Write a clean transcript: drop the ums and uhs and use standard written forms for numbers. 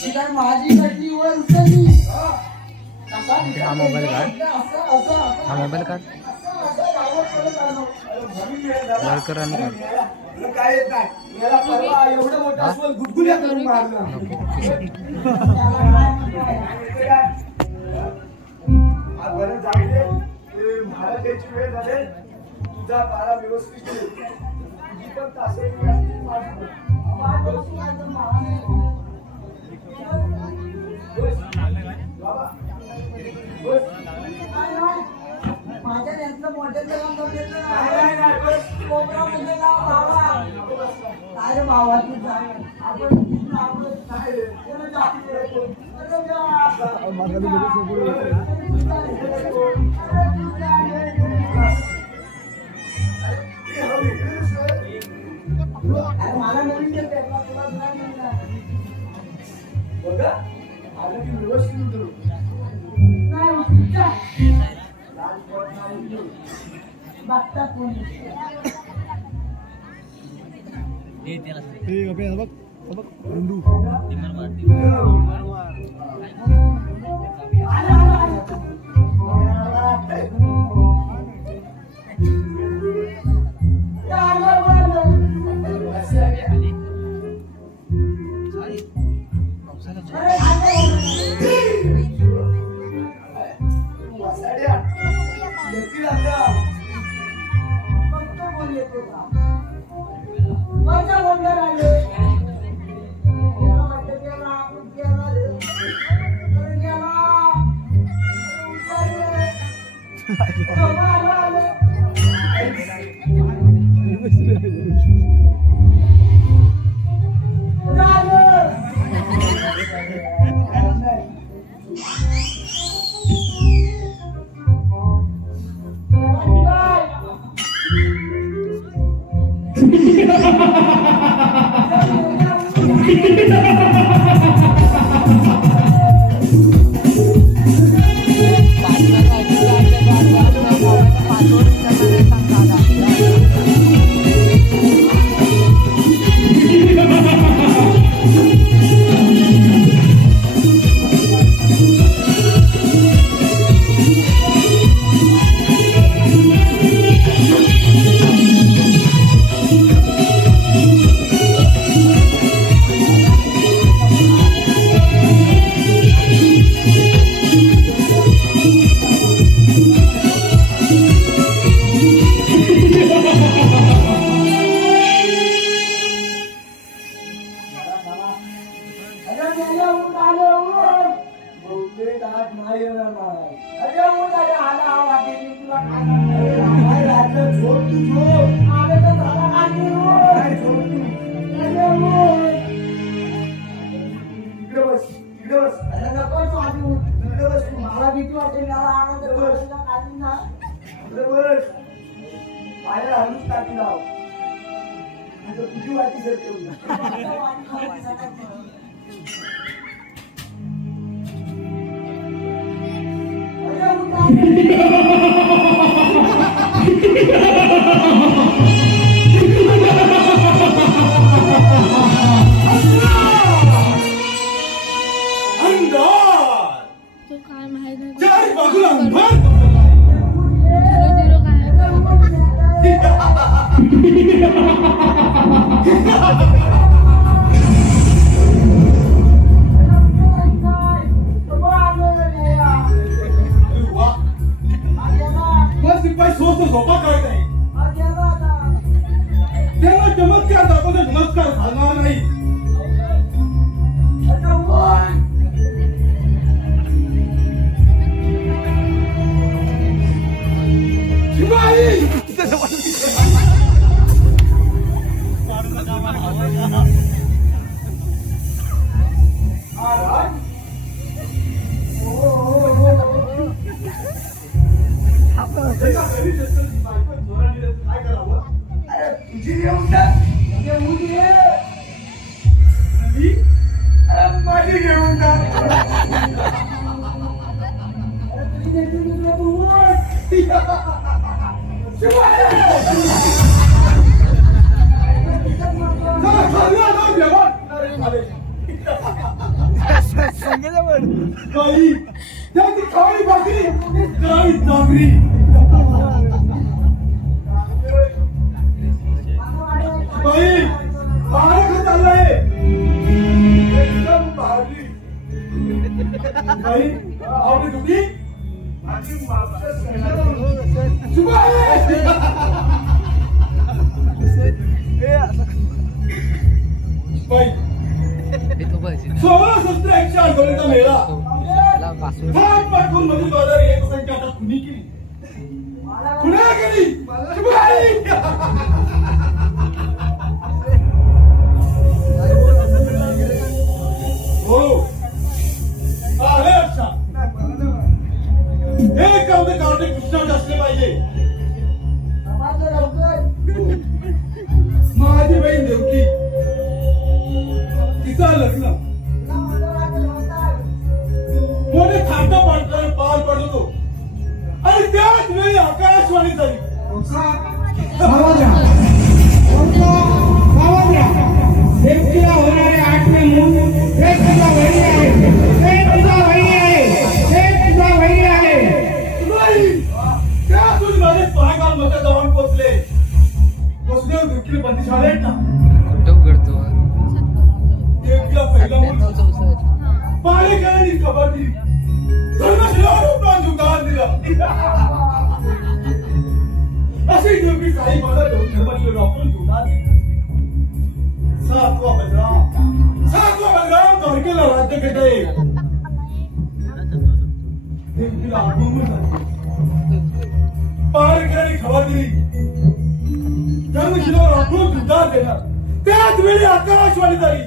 माझी गड्डी वर उचलली हा मोबाईल काढ हा मोबाईल काढ लवकर आणि काढ काय येत नाही मला परवा एवढं मोठं अस्वल गुदगुल्या करून मारलं आज बरं जायले महाराजांची वेळ झाले तुझा पारा व्यवस्थित तुझी पण तासे माझ्या यांचं मोठे कोपरा म्हणजे काय भावा तू आपण मला नवीन बघा आलं की व्यवस्थित बघता कोणी बाई त्याची खावी भाकरी काही चाकरी बाई बाहेर चाललंय एकदम बाहेरली बाई आवडी तुझी माझी बाई 16 आठवड्याचा मेळा फार पाठवून मध्ये बाजार एक संख्या आता कुणी केली कुणा केली हो आले अच्छा हे काम ते गावठी कृष्णात असले पाहिजे माझी बहीण देवकी तिचा लग्न मोठे खाटा पाडताना पार पडतो आणि त्याच वेळी आकाशवाणी झाली देवकीला होणारे 8 मूल हे तुझा वही आहे हे तुझा वही आहे हे तुझा वही आहे नाही त्यातून माझे पाय घाल मध्ये जाऊन पोचले पोचल्यावर देवकीला बंदी शाळेत ना कुठं उघडतो देवकीला पहिला पालेकरांनी खबर दिली धर्मशिलावर प्राण जुगार दिला अशी देवकी काही मला धर्मशिला वापरून जुगार दिली सातवा बलराम द्वारकेला राज्य केले देवकीला आगमन झाले पालेकरांनी खबर दिली धर्मशिलावर आपण जुगार देणार त्याच वेळी आकाशवाणी झाली